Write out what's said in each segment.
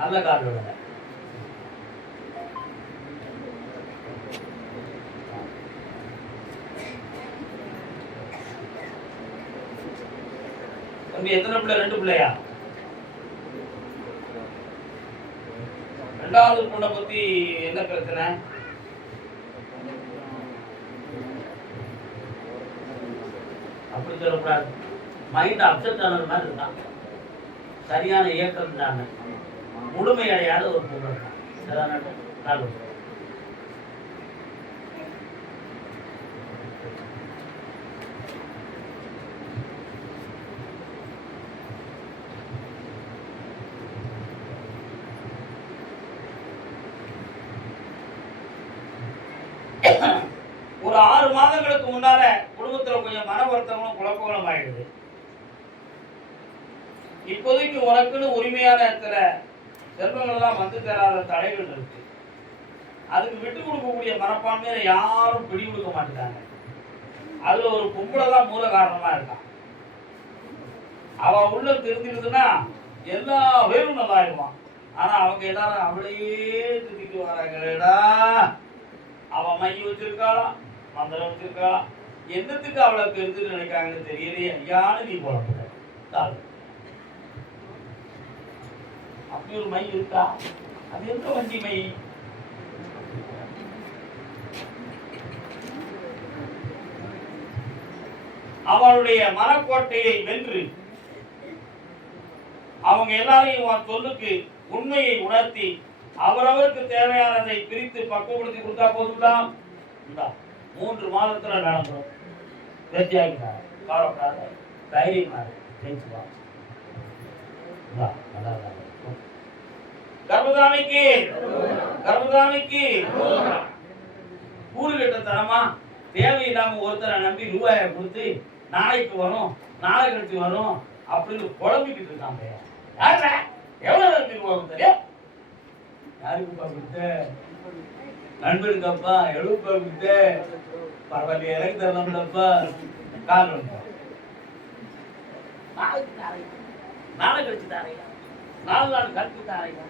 நல்ல கால் விடுங்க தம்பி எத்தனை பிள்ளை? ரெண்டு பிள்ளையா? ரெண்டாவது பொண்ணை பத்தி என்ன பிரச்சனை? அப்படி சொல்லக்கூடாது. மைண்ட் அப்செட் ஆனது மாதிரி இருக்கான் சரியான இயக்கம் தான் முழுமை அடையாத ஒரு பொருள் தான் ஒரு ஆறு மாதங்களுக்கு முன்னால குடும்பத்துல கொஞ்சம் மன வருத்தங்களும் குழப்பங்களும் ஆயிடுது. இப்போதைக்கு உனக்குன்னு உரிமையான இடத்துல செல்வங்கள்லாம் வந்து தராத தடைகள் இருக்கு. அதுக்கு விட்டு கொடுக்கக்கூடிய மனப்பான்மையில யாரும் பிடி கொடுக்க மாட்டேங்காங்க அதுல ஒரு பொம்பளை தான் மூல காரணமா இருக்கான் அவ உள்ள தெரிஞ்சிருதுன்னா எல்லா பேரும் நல்லா இருப்பான் ஆனா அவங்க எல்லாரும் அவளையே திருத்திட்டு வராங்களேடா அவன் மைய வச்சிருக்காளாம் மந்திரம் வச்சிருக்காளாம் என்னத்துக்கு அவளை பெருத்து நினைக்காங்கன்னு தெரியலையே. ஐயான்னு நீ போட அப்படி ஒரு மை இருக்கா? அது எந்த வண்டி மை? அவளுடைய மனக்கோட்டையை வென்று அவங்க எல்லாரையும் உன் சொல்லுக்கு உண்மையை உணர்த்தி அவரவருக்கு தேவையானதை பிரித்து பக்குவப்படுத்தி கொடுத்தா போதும்லாம். மூன்று மாதத்துல நடந்துடும் வெற்றியாகினார். கவலைப்படாத. தைரியமாக ஜெயிச்சுவா. நல்லா கர்மதாமிக்கு. கர்மதாமிக்கு. கூறு கட்ட தரமா? தேவையில்லாம ஒருத்தரை நம்பி ரூபாயை கொடுத்து நாளைக்கு வரும் நாளை கழிச்சு வரும் அப்படின்னு குழம்பிக்கிட்டு இருக்காங்க. யாருடா? எவ்வளவு இருக்கு ரூபா தெரியும்? யாருக்குப்பா கொடுத்த? நண்பருக்கப்பா எழுபப்பா கொடுத்த? பரவாயில்ல எனக்கு தரலாம்லப்பா கால் வந்து. நாளை கழிச்சு தாரையா நாலு நாள் கழிச்சு தாரையா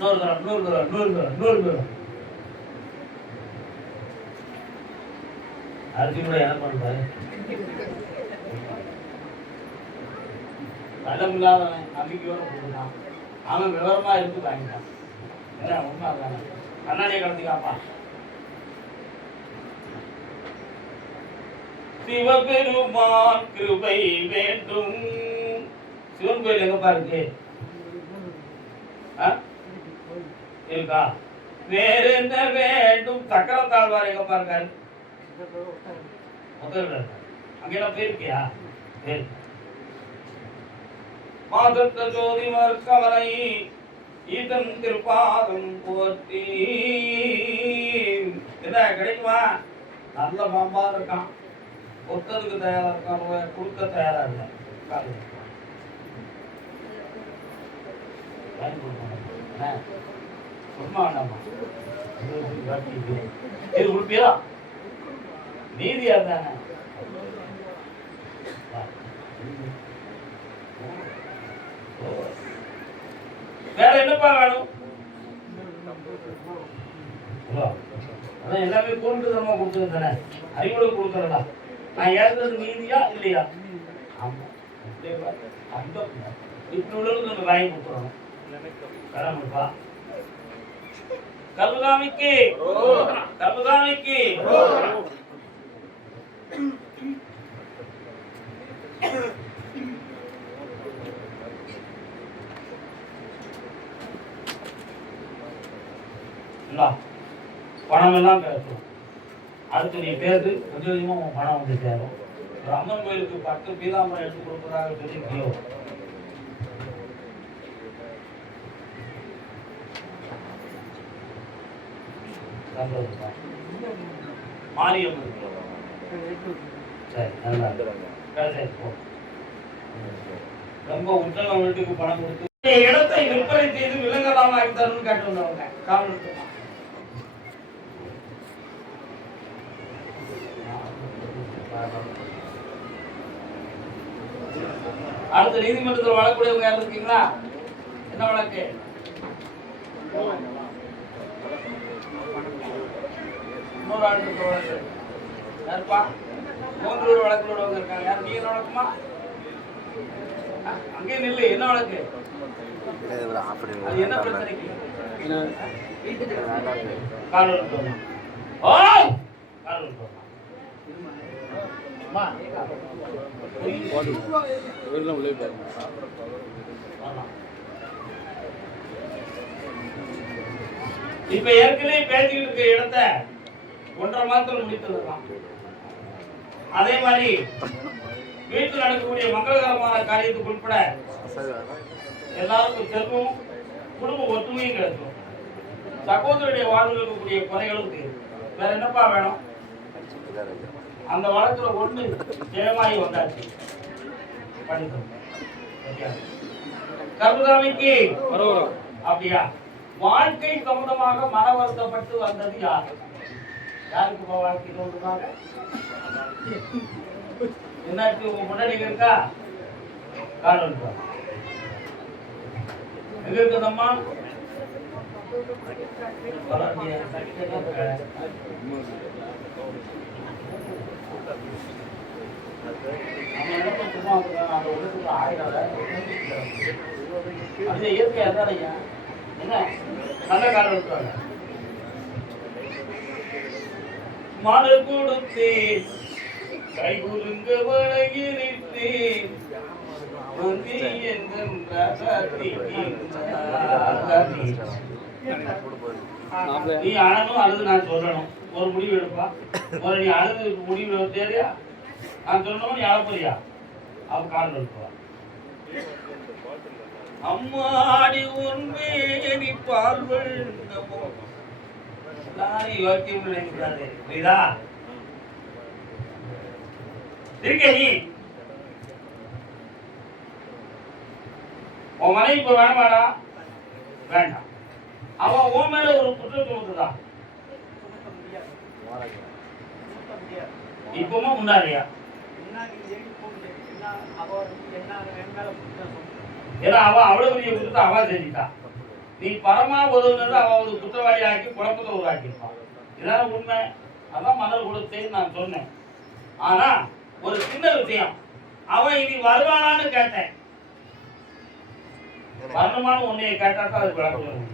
நூறு தரம் நூறு தரம் நூறு தரம் நூறு தரம் அரிசி கூட என்ன பண்ணுறாரு பலம் இல்லாதவன் நம்பிக்கையோட போட்டுட்டான். அவன் விவரமா இருந்து வாங்கிட்டான். என்ன உண்மை அதானே கண்ணாடியை கலந்துக்காப்பா சிவபெருமான் கிருபை வேண்டும். சிவன் கோயில் எங்கப்பா இருக்கு? ஆ? இருக்கா வேற என்ன வேண்டும்? சக்கர தாழ்வார் எங்கப்பா இருக்காரு முதல்ல அங்கெல்லாம் போயிருக்கியா? மாதத்த ஜோதி மறுக்கவனை ஈதன் திருப்பாதம் போற்றி. என்ன கிடைக்குமா? நல்ல பாம்பா இருக்கான். ஒத்ததுக்கு தயாரா இருக்கான். கொடுக்க தயாரா இல்லை. காலையில் வாங்கி கொடுக்கணும். என்ன? சும்மா வேண்டாமா இது எப்படி நீதியா தானே? வேற என்னப்பா வேணும்? ஹலோ அதான் எல்லாமே கூண்டுதனமா கொடுத்துருந்தேன் தானே? அறிவுரை கொடுக்கறதா? நான் ஏற்றது நீதியா இல்லையா? ஆமா. அந்த இப்படி உள்ளவங்களுக்கு நம்ம வாங்கி கொடுத்துறோம் வேணாம்ப்பா கல்பகாமிக்கு கல்பகாமிக்கு பணம் எல்லாம் பேசும் அடுத்து நீ பேசு கொஞ்சம் கொஞ்சமா உன் பணம் வந்து சேரும். ராமன் அம்மன் கோயிலுக்கு பத்து பீதாம்பரம் எடுத்து கொடுப்பதாக சொல்லி மாரியம்மன் சரி நல்லா சரி, போ. ரொம்ப உத்தரவு வீட்டுக்கு பணம் கொடுத்து இடத்தை விற்பனை செய்து விலங்கலாம் ஆக்கி கேட்டு வந்தவங்க காவல் அடுத்த நீதிமன்றத்தில் வழக்குடையவங்க யாரும் இருக்கீங்களா என்ன வழக்கு இன்னொரு ஆள் இருக்க வழக்கு யாருப்பா? மூன்று வழக்கு உள்ளவங்க இருக்காங்க யார் நீ என்ன வழக்குமா? அங்கே நில்லு. என்ன வழக்கு? அது என்ன பிரச்சனைக்கு? கால் வலிக்கு ஓ கால் வலிக்கு வரலாம். இப்ப ஏற்கனவே பேசிக்கிட்டு இருக்க இடத்த ஒன்றரை மாதத்துல முடித்திருக்கலாம் அதே மாதிரி வீட்டில் நடக்கக்கூடிய மங்களகரமான காரியத்துக்கு உட்பட எல்லாருக்கும் செல்வம் குடும்ப ஒற்றுமையும் கிடைக்கும். சகோதரருடைய வாழ்வில் இருக்கக்கூடிய குறைகளும் தீரும் வேற என்னப்பா வேணும்? அந்த வழக்குல ஒண்ணு ஜெயமாயி வந்தாச்சு. சரியா? கருதாமிக்கு அப்படியா? வாழ்க்கை சம்பந்தமாக மன வருத்தப்பட்டு வந்தது யார்? யாருக்கு இப்போ வாழ்க்கை தோன்றுனாங்க என்னாச்சு? உங்க முன்னாடி இருக்கா? காரணம் இருக்கா? எங்க இருக்குதம்மா? வரலையே. நம்ம என்ன நல்ல காலம் இருக்காங்க மலர் கொடுத்தேன். கை குலுங்க வழங்கிருத்தேன் நீ அழகும் அழுது நான் சொல்லணும். ஒரு முடிவு எடுப்பா. ஒரு நீ அழுது முடிவு தேவையா நான் சொல்லணும் நீ அழப்பறியா அவ கால் எடுப்பா அம்மாடி உண்மையடி இந்த நமோ எல்லாரும் யோக்கியம் நினைக்கிறாரு புரியுதா? இருக்க நீ. உன் மனைவி இப்ப வேணாமாடா? வேண்டாம். அவன் உன் மேல ஒரு குற்றம் சுமத்துதான் இப்பவும் முன்னாடியா ஏன்னா அவன் அவ்வளவு பெரிய குற்றத்தை அவன் செஞ்சுட்டான் நீ பரமா உதவுனது அவன் ஒரு குற்றவாளி ஆக்கி குழப்பத்தை உருவாக்கியிருப்பான் இதான் உண்மை. அதான் மணல் கொடுத்தேன்னு நான் சொன்னேன். ஆனா ஒரு சின்ன விஷயம். அவன் இனி வருவானான்னு கேட்டேன். வரணுமான்னு உன்னைய கேட்டா தான் அது விளக்கம்.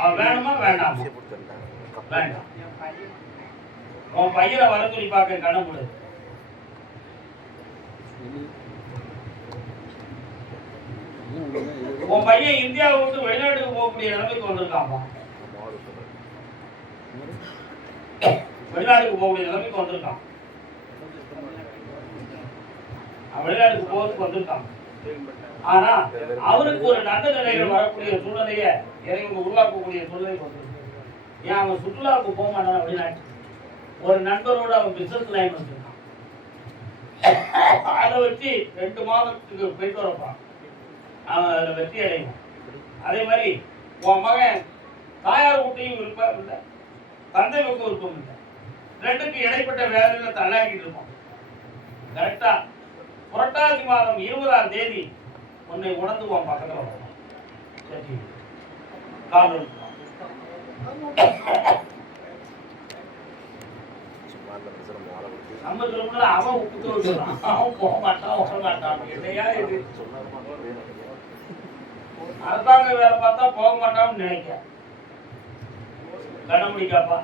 அவன் வேணுமா? வேண்டாமா? வேண்டாம். உன் பையனை வர சொல்லி பார்க்க கண்ண முடியாது உன் பையன் இந்தியாவை விட்டு வெளிநாட்டுக்கு போகக்கூடிய நிலைமைக்கு வந்திருக்காமா? வெளிநாட்டுக்கு போகக்கூடிய நிலைமைக்கு வந்திருக்கான். அவன் வெளிநாட்டுக்கு போகிறதுக்கு வந்திருக்கான். ஆனா அவருக்கு ஒரு நல்ல நிலைகள் வரக்கூடிய சூழ்நிலையை இறைவங்க உருவாக்கக்கூடிய சூழ்நிலை வந்திருக்கு ஏன் அவன் சுற்றுலாவுக்கு போக மாட்டான் வெளிநாட்டு ஒரு நண்பரோட அவன் பிசினஸ் லைன் வச்சிருக்கான். அதை வச்சு ரெண்டு மாதத்துக்கு போயிட்டு வரப்பான் அவன் அதில் வெற்றி அடைவான். அதே மாதிரி உன் மகன் தாயார் வீட்டையும் விருப்பம் இல்லை தந்தை பக்கம் விருப்பம் இல்லை. ரெண்டுக்கு இடைப்பட்ட வேலையில் தள்ளாக்கிட்டு இருப்பான். கரெக்டாக புரட்டாசி மாதம் இருபதாம் தேதி உன்னை உணர்ந்து உன் பக்கத்தில் வருவான் சரி. கால் நம்ம சொல்லும்போது அவன் உப்பு அவன் போக மாட்டான் வர மாட்டான். இல்லையா இது? அரசாங்க வேலை பார்த்தா போக மாட்டான்னு நினைக்க கண்ணமுடிக்காப்பா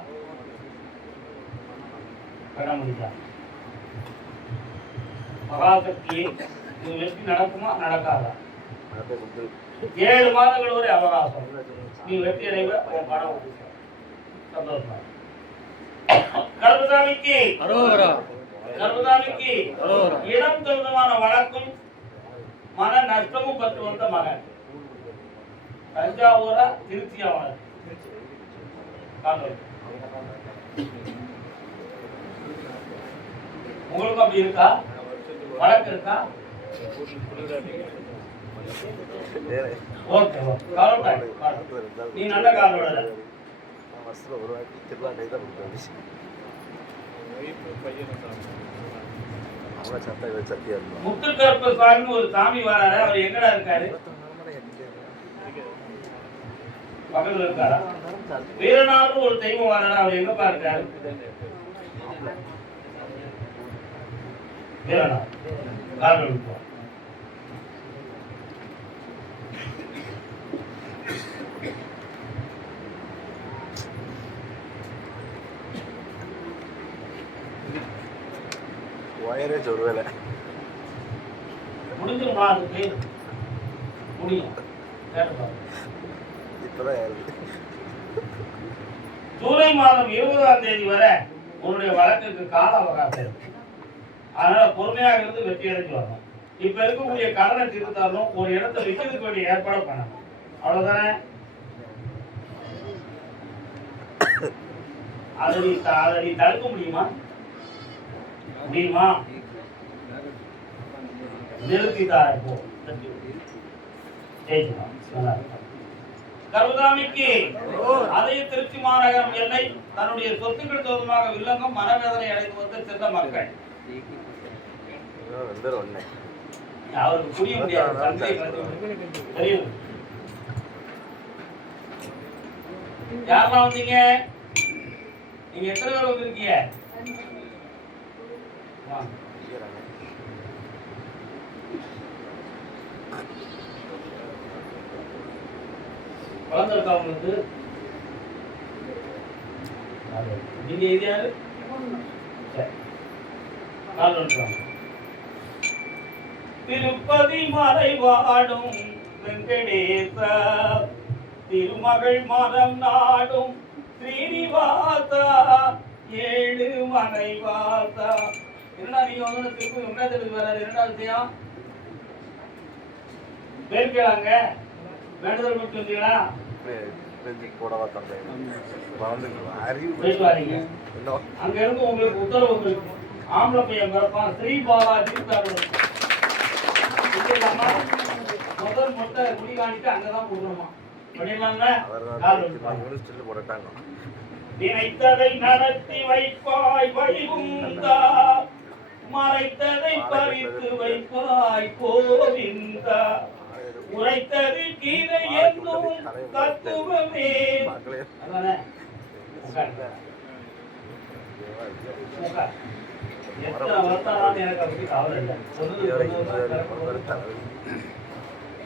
கண்ணமுடிக்கா மகாசக்தி இது வெற்றி நடக்குமா? நடக்காதா? ஏழு மாதங்கள் வரை அவகாசம். நீ வெற்றி அடைவ உண்டு. சந்தோஷமா கருப்பசாமிக்கு. கருப்பசாமிக்கு இடம் தகுந்தமான வழக்கும் மன நஷ்டமும் பட்டு வந்த மகன். தஞ்சாவூரா திருச்சியா உங்களுக்கு அப்படி இருக்கா? வழக்கு இருக்கா? Okay okay. நீ நல்ல காலோட. உருவாக்கி ஒரு வாட்டி திருவிழா தான் சத்தம் இவர் ஒரு சாமி வராரு. அவர் எங்கடா இருக்காரு? பக்கத்துல இருக்காரா? வீரனாரும் ஒரு தெய்வம் வராரு அவர் எங்கப்பா இருக்காரு? வீரனார் காரணம் இருக்கும் ஒயரேஜ் ஒருவேளை முடிஞ்சிருமா அது பேர்? முடியும். பாருங்க. ஏறுது ஜூலை மாதம் இருபதாம் தேதி வரை உன்னுடைய வழக்குக்கு கால அவகாசம் இருக்கு அதனால பொறுமையாக இருந்து வெற்றி அடைஞ்சு வரணும். இப்ப இருக்கக்கூடிய கடனை தீர்த்தாலும் ஒரு இடத்தை விற்கிறதுக்கு வேண்டிய ஏற்பாடு பண்ணணும். அவ்வளவுதானே? அதை நீ அதை நீ தடுக்க முடியுமா? முடியுமா? நிறுத்திட்டார் இப்போ. ஜெயிக்கலாம் நல்லா இருக்கும் கருதாமிக்கு. அதே திருச்சி மாநகரம் எல்லை தன்னுடைய சொத்துக்கள் சொந்தமாக வில்லங்கம் மனவேதனை அடைந்து வந்த சிறந்த மக்கள். அவருக்கு புரிய முடியாது. தெரியும் யாரெல்லாம் வந்தீங்க? நீங்க எத்தனை பேர் வந்திருக்கீங்க. வளர்ந்துருக்கவங்களுக்கு நீங்க இது யாரு? திருப்பதி மலை வாடும் வெங்கடேச திருமகள் மரம் நாடும் ஸ்ரீனிவாசா. ஏழு மலை வாசா. நீங்க வந்து திருப்பதி வெங்கடேசருக்கு வராது இரண்டாவது விஷயம் பேர் கேளாங்க. வேண்டுதல் மட்டும் வந்தீங்களா? தந்தேன் வாழ்ந்துக்கலாம் அறிவு அங்க இருந்து உங்களுக்கு உத்தரவு ஆம்பளை பையன் பிறப்பான். ஸ்ரீ பாலாஜி தருணம் முதல் மொட்டை குடி காணிட்டு அங்கதான் கொடுக்கணுமா போட்டுட்டாங்க. நினைத்ததை நடத்தி வைப்பாய் வைகுந்தா மறைத்ததை பறித்து வைப்பாய் கோவிந்தா உரைத்தது கீதை என்னும் தத்துவமே.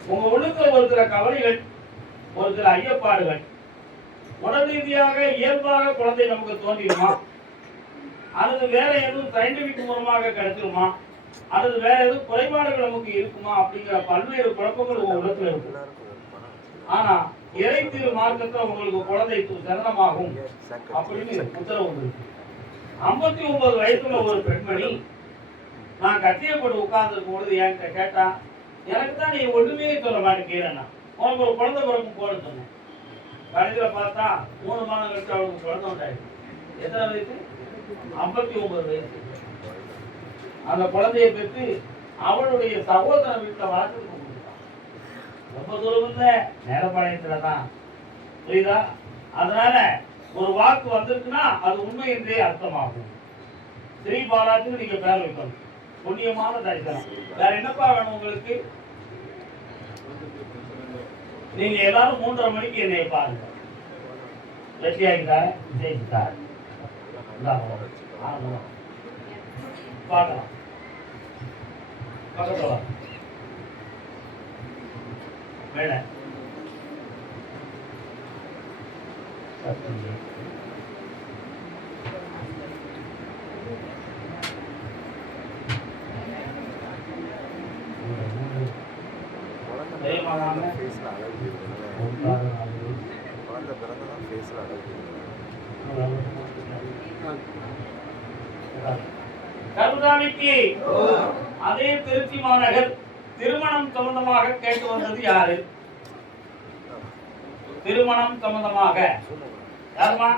உங்க உள்ளுக்குள்ள ஒரு சில கவலைகள் ஒரு சில ஐயப்பாடுகள் உடல் ரீதியாக இயல்பாக குழந்தை நமக்கு தோன்றிடுமா? அல்லது வேற எதுவும் சயின்டிபிக் மூலமாக கிடைச்சிருமா? அல்லது வேற எதுவும் குறைபாடுகள் நமக்கு இருக்குமா அப்படிங்கிற பல்வேறு குழப்பங்கள் உங்க உலகத்துல இருக்கு. ஆனா இறை திரு மார்க்கத்துல உங்களுக்கு குழந்தை சரணமாகும் அப்படின்னு உத்தரவு ஐம்பத்தி ஒன்பது வயசுல ஒரு பெண்மணி நான் கட்டியப்பட்டு உட்கார்ந்துருக்கும் பொழுது என்கிட்ட கேட்டா எனக்கு தான் நீ ஒண்ணுமே சொல்ல மாட்டேங்கிறேன்னா உனக்கு ஒரு குழந்தை பிறக்கும் போட சொன்னேன். கடைசியில பார்த்தா மூணு மாதம் கழிச்சு அவளுக்கு குழந்தை உண்டாயிருக்கு எத்தனை வயசு? ஐம்பத்தி ஒன்பது வயசு. அந்த குழந்தையை பெற்று அவளுடைய சகோதர வீட்டில் வளர்க்கறதுக்கு ரொம்ப தூரம் இல்லை தான். புரியுதா? அதனால ஒரு வாக்கு வந்திருக்குன்னா அது உண்மை என்றே அர்த்தமாகும். ஸ்ரீ பாலாஜிக்கு நீங்க பேர் வைக்கணும். புண்ணியமான தரிசனம். வேற என்னப்பா வேணும் உங்களுக்கு? நீங்க எல்லாரும் மூன்றரை மணிக்கு என்னை பாருங்க. வெற்றியாகிட்டாரு ஜெயிச்சுட்டாரு? பார்க்கலாம் பக்கத்துல வா. மேல ஃபேஸில் அழகு. குழந்தை பிறந்ததான் ஃபேஸில் அழகு இருக்கு. கருணாநிதி அதே திருச்சி மாநகர் திருமணம் சம்பந்தமாக கேட்டு வந்தது யாரு? திருமணம் சம்பந்தமாக. யாருமா?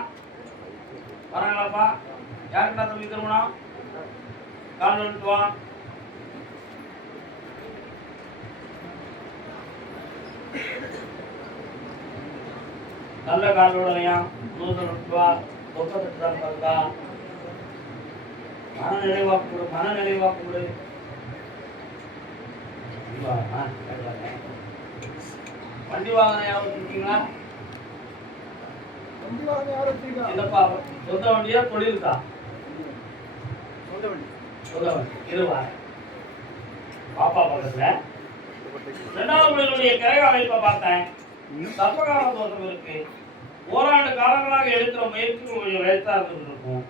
வராங்களாப்பா? யாருக்கா தம்பி திருமணம்? கால்வா நல்ல கால் விடலையா நூறு எடுத்து வா. தான் இருக்கா மன நிறைவாக்கு கொடு மன கொடு இங்க வா, ஆ, சரி, வாங்க. வண்டி வாகனம் யாரும் வச்சிருக்கீங்களா வண்டி வாங்க யாரும் வச்சிருக்கா இல்லப்பா சொந்த வண்டியா தொழிலுக்கா? சொந்த வண்டி. சொந்த வண்டி இருவா பாப்பா பக்கத்துல. ரெண்டாவது மொழியினுடைய கிரக அமைப்பை பார்த்தேன். சர்ப்பகால தோஷம் இருக்கு. ஓராண்டு காலங்களாக எடுக்கிற முயற்சிகள் கொஞ்சம் வேஸ்டா இருந்துட்டு இருக்கும்.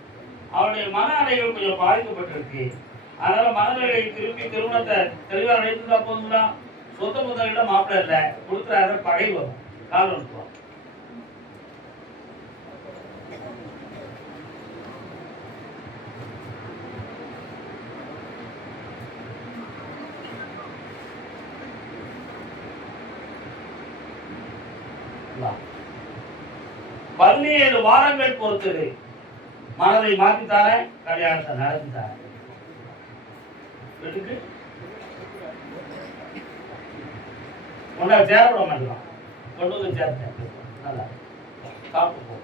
அவருடைய மன அலைகள் கொஞ்சம் பாதிக்கப்பட்டிருக்கு. அதனால மனநிலை திரும்பி திருமணத்தை தெளிவாக நினைச்சுட்டா போதுங்களா சொந்த முதலிடம் மாப்பிள்ள இல்லை. கொடுக்குறாரு பகை வரும். கால் அனுப்புவோம் பதினேழு வாரங்கள் பொறுத்தது. மனதை மாத்தித்தாரேன் கல்யாணத்தை நடத்தித்தாரேன். வீட்டுக்கு. கொண்டா சேரப்பட மாட்டேங்கிறான். கொண்டு வந்து சேர்த்தேன் நல்லா. சாப்பிட்டு போ.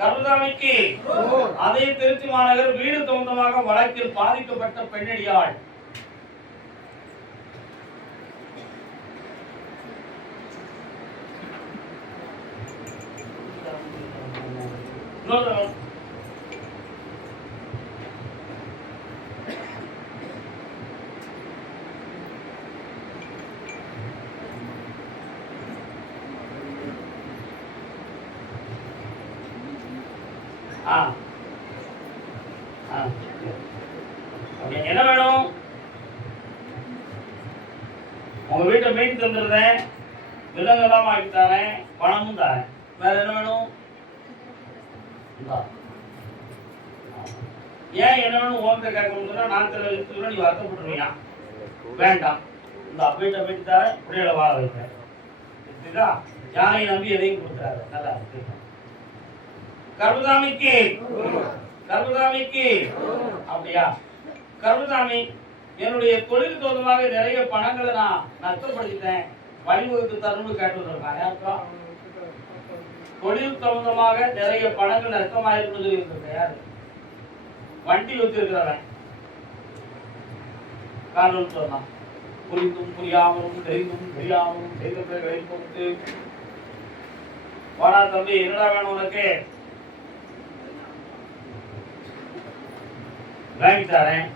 கருதாமைக்கு அதே திருச்சி மாநகர் வீடு தோன்றமாக வழக்கில் பாதிக்கப்பட்ட பெண்ணடியாள். இன்னொரு ஆ ஆ ஓகே என்ன வேணும் உங்க வீட்டை மீன் தந்துடுறேன் விலங்கெல்லாம் வாங்கி தரேன் பணமும் தரேன். வேற என்ன வேணும்? ஏன் என்ன வேணும்? உங்கள்கிட்ட கேட்கணும்னு சொன்னா நான் தெரியல இருக்குன்னா நீ வருத்தப்பட்டுருவியா? வேண்டாம். இந்த வீட்டை போயிட்டு தரேன் புரியல வாழ வைக்கிறேன். புரியுதா நம்பி எதையும் கொடுத்துறாரு நல்லா இருக்கு கருதாமிக்கு கருதாமிக்கு அப்படியா? கருதாமி என்னுடைய தொழில் தொடர்பாக நிறைய பணங்களை நான் நஷ்டப்படுத்திட்டேன். வழிவகுத்து தரணும்னு கேட்டு வந்திருக்கான் யாருக்கா தொழில் சம்பந்தமாக நிறைய பணங்கள் நஷ்டமாயிருந்தது இருக்கிறது யார்? வண்டி வச்சிருக்கிறவன். காரணம் சொன்னான் புரிந்தும் புரியாமலும் தெரிந்தும் தெரியாமலும் செய்தவர்களை பொறுத்து வாடா தம்பி என்னடா வேணும் உனக்கு? வாங்கி தரேன்.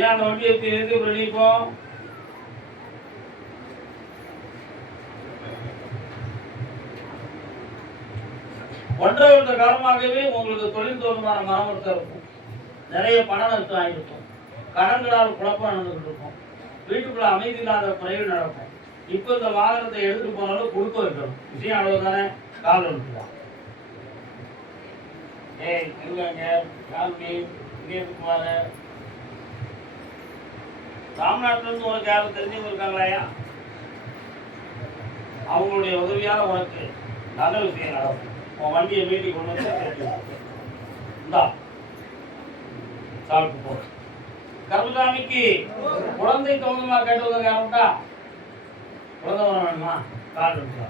ஏன் அந்த வண்டியை எடுத்து எதுக்கு பண்ணிப்போம் ஒன்றரை வருட காலமாகவே உங்களுக்கு தொழில் தோறுமான மனமர்த்தம் இருக்கும். நிறைய பண நஷ்டம் ஆகிருக்கும் கடன்களால் குழப்பம் நடந்துகிட்டு இருக்கும். வீட்டுக்குள்ள அமைதி இல்லாத குறைவு நடக்கும். இப்போ இந்த வாகனத்தை எடுத்துட்டு போனாலும் கொடுக்க வைக்கணும் விஷயம் அளவு தானே? கால் அனுப்புதான் ஏய் இருங்க கால்மி இங்கே இருக்குமாற ராம்நாட்டில இருந்து உனக்கு யாரும் தெரிஞ்சவங்க இருக்காங்களாயா அவங்களுடைய உதவியால் உனக்கு நல்ல விஷயம் நடக்கும். உன் வண்டியை மீட்டி கொண்டு வந்து இந்தா. சாப்பிட்டு போ. கருமசாமிக்கு குழந்தை தோணுமா கேட்டவங்க யாருண்டா குழந்தை வர வேணுமா? கால் எடுத்துக்கோ.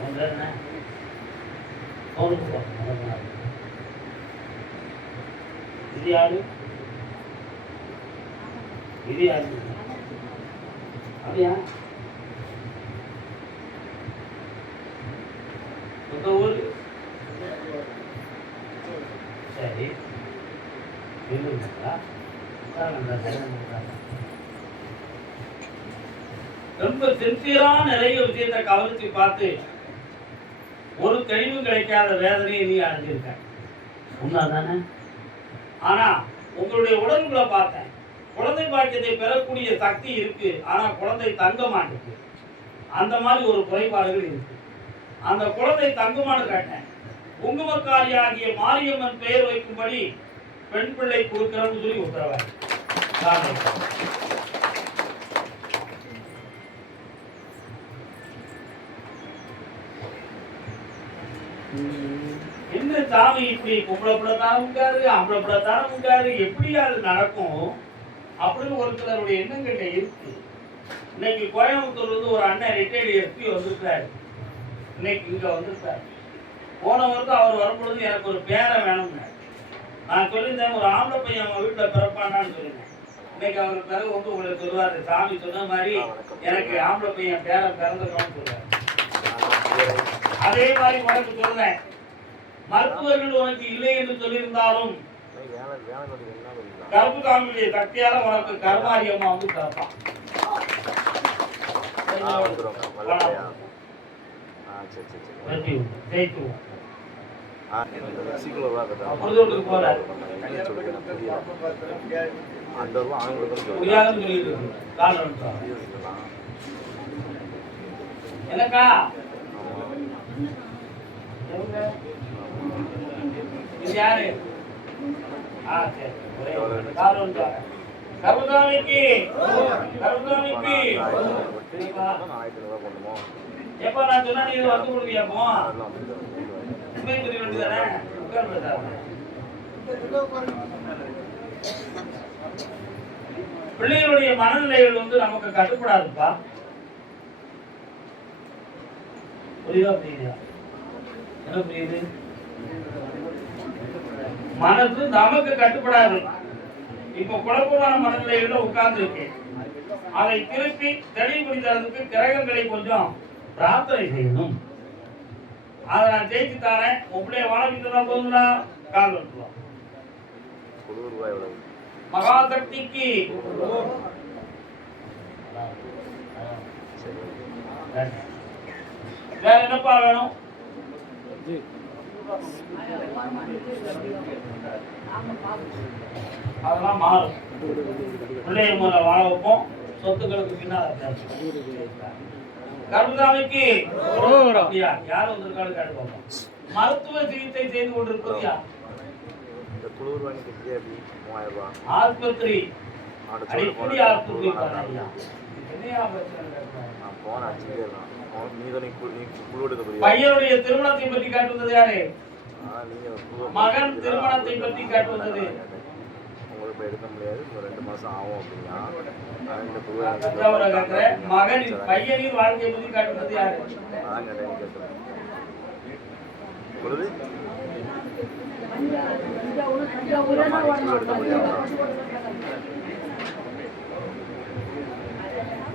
உன் பேர் என்ன? கவுனுக்கு போ. அதான் இது யாரு? இது யாரு? அப்படியா? சொந்த ஊர்? சரி. ரொம்ப சின்சியரா நிறைய விஷயத்தை கவனிச்சு பார்த்து ஒரு தெளிவும் கிடைக்காத வேதனையை நீ அடைஞ்சிருக்க. உண்மைதானே? உங்களுடைய உடம்புல பார்த்தேன். குழந்தை பாக்கியத்தை பெறக்கூடிய சக்தி இருக்கு. ஆனா குழந்தை தங்க மாட்டேங்குது அந்த மாதிரி ஒரு குறைபாடுகள் இருக்கு. அந்த குழந்தை தங்குமான்னு கேட்டேன். குங்குமக்காரி ஆகிய மாரியம்மன் பெயர் வைக்கும்படி பெண் பிள்ளை கொடுக்கிறோம்னு சொல்லி உத்தரவாய் காரணம் சாமி இப்படி பொம்பளை பிள்ளை தானமுக்காரு ஆம்பளை பிள்ளை எப்படி அது நடக்கும்? அப்படின்னு ஒரு சிலருடைய எண்ணங்கள்ல இருக்கு. இன்னைக்கு கோயம்புத்தூர்ல வந்து ஒரு அண்ணன் ரிட்டையர்டு எஸ்பி வந்திருக்காரு இன்னைக்கு இங்க வந்திருக்காரு போன வருஷம் அவர் வரும்பொழுது எனக்கு ஒரு பேரை வேணும்னு நான் சொல்லியிருந்தேன் ஒரு ஆம்பளை பையன் அவங்க வீட்டில் பிறப்பானான்னு சொல்லியிருந்தேன். இன்னைக்கு அவர் பிறகு வந்து உங்களுக்கு சொல்லுவார் சாமி சொன்ன மாதிரி எனக்கு ஆம்பளை பையன் பேரை பிறந்துக்கணும்னு சொல்லுவார். அதே மாதிரி உனக்கு சொல்றேன். மருத்துவர்கள் உனக்கு இல்லை என்று சொல்லியிருந்தாலும் கருப்பு காமியுடைய சக்தியால உனக்கு கருமாரி அம்மா வந்து பிறப்பான் ஆ இது யாரு? ஆ சரி. ஒரே ஒரு கால் வந்துட்டாங்க எப்ப நான் சொன்னா நீ வந்து கொடுப்பியாப்போ? அதெல்லாம் உண்மை வேண்டியதானே? உட்கார் பிள்ளைகளுடைய மனநிலைகள் வந்து நமக்கு கட்டுப்படாதுப்பா. புரியுதா புரியுதா? என்ன புரியுது? மனசு நமக்கு கட்டுப்படாது இப்ப குழப்பமான மனநிலையில உட்கார்ந்து இருக்கேன் அதை திருப்பி தெளிவுபடுத்துறதுக்கு கிரகங்களை கொஞ்சம் பிரார்த்தனை செய்யணும். அதை நான் ஜெயிச்சு தரேன். உன் பிள்ளைய வாழ போதுங்களா கால் வந்துடும் மகாசக்திக்கு. வேற என்னப்பா வேணும்? அதெல்லாம் மாறும். பிள்ளைய முதல்ல வாழ வைப்போம். சொத்துக்களுக்கு பின்னால் அப்படியா? யார் வந்திருக்காலும் கேட்டு மருத்துவ சிகிச்சை செய்து மூவாயிரம் ரூபா. ஆஸ்பத்திரி. அடிக்கடி ஆஸ்பத்திரி போன பையனுடைய திருமணத்தை பற்றி காட்டுவது யாரு? மகன் திருமணத்தை பற்றி காட்டுவது உங்களுக்கு எடுக்க முடியாது. ரெண்டு மாசம் ஆகும் அப்படின்னா. மகனின் பையனின் வாழ்க்கையை பற்றி காட்டுவது யாரு? அதான் கேட்டேன் கேட்குறேன் பொழுது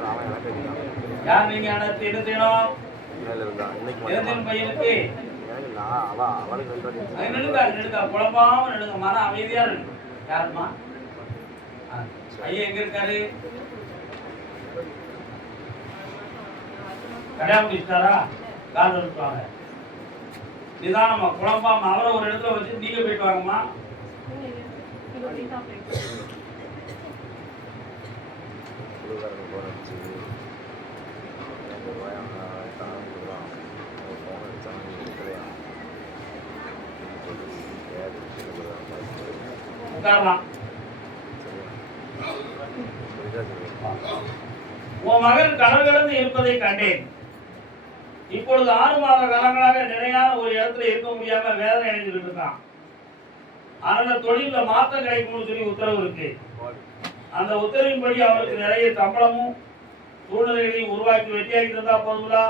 அவன் எனக்கு அடிக்கிறான் யார் நீங்க அனைத்து என்ன செய்யணும்? மட்டும் பையனுக்கு. நின்னுங்க குழப்பாம நின்னுங்க மன அமைதியா நின்னுங்க யாருமா ஐயா எங்க இருக்காரு? கல்யாணம் கால் எடுத்துவாங்க நிதானமா குழம்பாம அவரை ஒரு இடத்துல வச்சு நீங்க போயிட்டு வாங்கம்மா. குழுக்காரங்க போற வச்சு எனக்கு பயம் ஃபோன் அடிச்சா நீ எடுக்கலையா உன் மகன் கனவுகளந்து இருப்பதை கண்டேன். இப்பொழுது ஆறு மாத காலங்களாக நிலையான ஒரு இடத்துல இருக்க முடியாம வேதனை அடைஞ்சுக்கிட்டு இருக்கான் அதனால தொழில மாற்றம் கிடைக்கும்னு சொல்லி உத்தரவு இருக்கு. அந்த உத்தரவின்படி அவருக்கு நிறைய சம்பளமும் சூழ்நிலைகளை உருவாக்கி வெற்றியாக்கி தந்தா போதுங்களா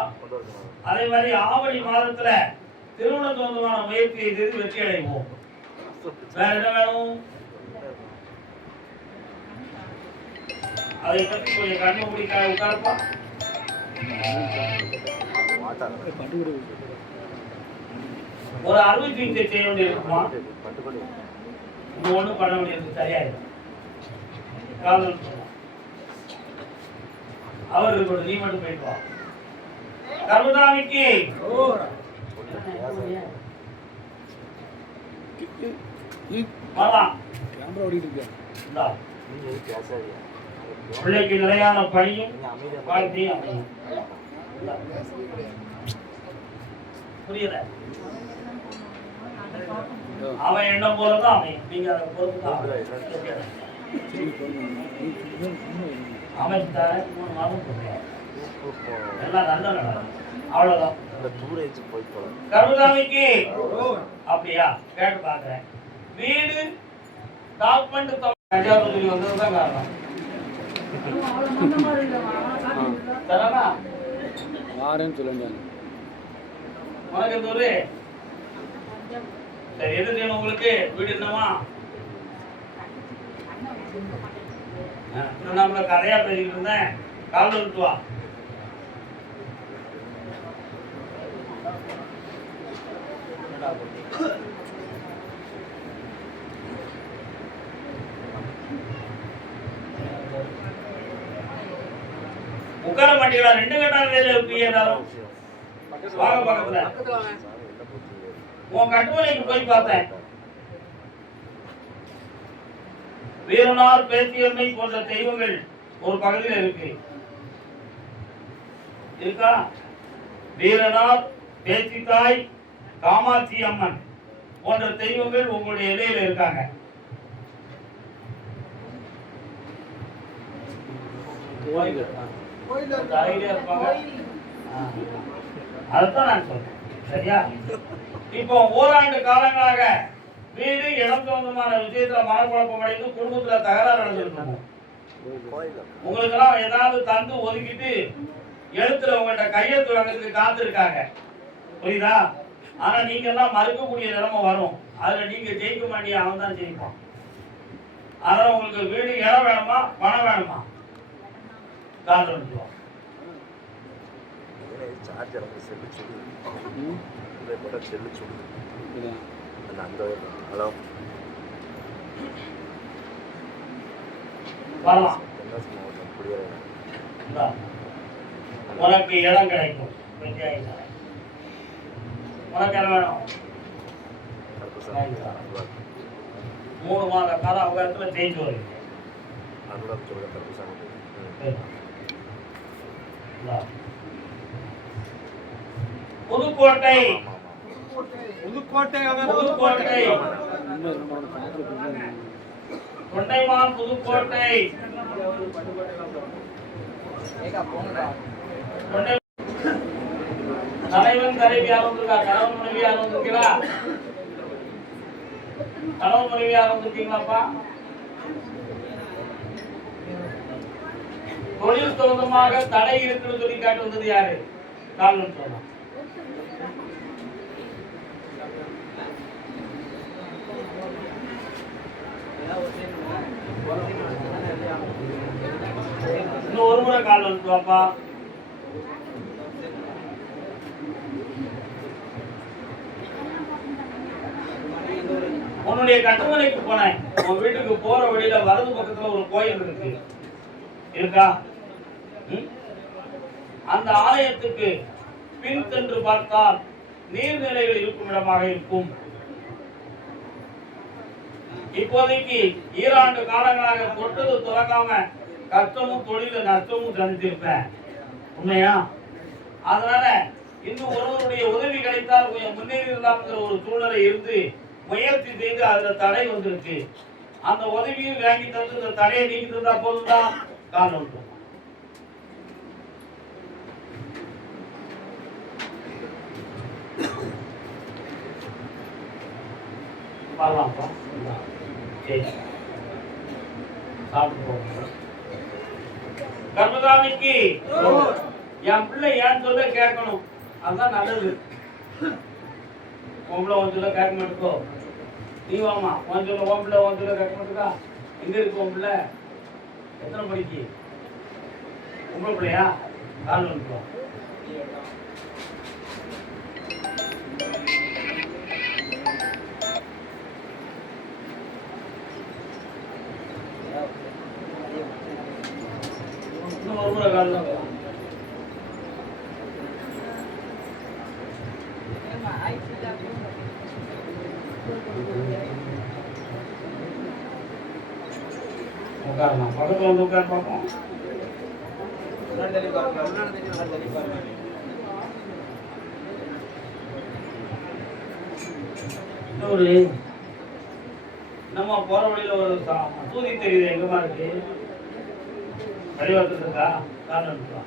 அதே மாதிரி ஆவணி மாதத்துல திருமண சொந்தமான முயற்சியை செய்து வெற்றி அடைவோம் வேற என்ன வேணும்? அதை பற்றி கொஞ்சம் கண்ணு பிடிக்க உட்கார்ப்பா. ஒரு அறுவை சிகிச்சை செய்ய வேண்டியிருக்குமா? ஒன்றும் பண்ண வேண்டியது சரியாயிடும். காதல் அவர்களோட அவர் இருக்கட்டும் நீ மட்டும் போயிட்டு வா. கருதாமிக்கு பிள்ளைக்கு நிலையான பணியும் வாழ்க்கையும் புரியல? அவன் எண்ணம் போலதான் அவன் நீங்க அதை பொறுத்து தான் அமைச்சுட்டாரு மூணு மாதம் போடுறேன் எல்லாம் நல்ல நடக்கும் அவ்வளவுதான் கருதாமிக்கு அப்படியா? கேட்டு பாக்குறேன். வீடு டாக்குமெண்ட் தஞ்சாவூர் வந்ததுதான் காரணம். தரமா? வாரேன்னு சொல்ல வேண்டியது உனக்கு ஊரு? சரி எது வேணும் உங்களுக்கு? வீடு என்னவா திருவண்ணாமலை கதையா பேசிக்கிட்டு இருந்தேன். காலில் விட்டு வா. உட்கார மாட்டீங்களா? ரெண்டு கட்டால வேலை இருப்பீங்க எல்லாரும். வாங்க பக்கத்துல. உன் கட்டுமலைக்கு போய் பார்த்தேன் வீரனார் பேத்தியம்மை போன்ற தெய்வங்கள் ஒரு பகுதியில் இருக்கு. இருக்கா? வீரனார் பேச்சித்தாய் காமாட்சி அம்மன் போன்ற தெய்வங்கள் உங்களுடைய இலையில இருக்காங்க. அதுதான் நான் சொல்றேன். சரியா? இப்போ ஓராண்டு காலங்களாக வீடு இடம் சம்பந்தமான விஷயத்துல மனக்குழப்பம் அடைந்து குடும்பத்துல தகராறு நடந்திருக்கும். உங்களுக்கெல்லாம் ஏதாவது தந்து ஒதுக்கிட்டு எழுத்துல உங்கள்கிட்ட கையெழுத்து வாங்குறதுக்கு காத்திருக்காங்க. புரியுதா? ஆனா நீங்க எல்லாம் மறுக்கக்கூடிய நிலைமை வரும். அதுல நீங்க ஜெயிக்க மாட்டிய? அவன் தான் ஜெயிப்பான். அதனால உங்களுக்கு வீடு இடம் வேணுமா? பணம் வேணுமா? காதல் வந்துருவோம் சார்ஜர் செல்லு சொல்லு செல்லு சொல்லு அந்த ஹலோ. உனக்கு இடம் கிடைக்கும். உனக்கு என்ன வேணும் மூணு மாத கால அவகாசத்துல ஜெயிச்சு வருவீங்க அனுராக் சொல்லுங்க கருப்புசாமி ம். சரி. இந்தா. புதுக்கோட்டை புதுக்கோட்டை. தொண்டைமான் புதுக்கோட்டை. தலைவன் வந்திருக்கா கணவன் மனைவி வந்திருக்கீங்களா கணவன் வந்திருக்கீங்களாப்பா தொழில் சொந்தமாக தடை இருக்குன்னு சொல்லி காட்டு வந்தது யாரு? காரணம் சொல்லலாம் இன்னும் ஒரு முறை கால் வந்து பாப்பா உன்னுடைய கட்டுமனைக்கு போனேன். உன் வீட்டுக்கு போற வழியில வலது பக்கத்துல ஒரு கோயில் இருக்கு. இருக்கா? அந்த ஆலயத்துக்கு பின் சென்று பார்த்தால் நீர்நிலைகள் இருக்கும் இடமாக இருக்கும். இப்போதைக்கு ஈராண்டு காலங்களாக தொட்டது துறக்காம கஷ்டமும் தொழிலும் நஷ்டமும் சந்திச்சிருப்பேன். உண்மையா? அதனால இன்னும் ஒருவருடைய உதவி கிடைத்தால் கொஞ்சம் முன்னேறிடலாம்ங்கிற ஒரு சூழ்நிலை இருந்து முயற்சி செய்து அதுல தடை வந்திருக்கு. அந்த உதவியும் வாங்கி தந்து இந்த தடையை நீக்கி தந்தா போதும் தான் காரணம் வரலாம்ப்பா சாப்பிட்டு கர்மசாமிக்கு என் பிள்ளை ஏன் சொல்ல கேட்கணும். அதுதான் நல்லது. உன் பிள்ளை உன் சொல்ல கேட்க மாட்டேக்கோ நீ வாமா உன் சொல்ல உன் பிள்ளை உன் சொல்ல கேட்க மாட்டேக்கா எங்க இருக்கு உன் பிள்ளை? எத்தனை படிக்கு உங்க பிள்ளையா? கால் வந்துடும் உட்காரலாம் பக்கத்துல வந்து உட்கார் பார்ப்போம். இன்னொரு நம்ம போற வழியில ஒரு தூதி தெரியுது எங்கமா இருக்கு பரிவர்த்தனை இருக்கா காரணம் இருக்கா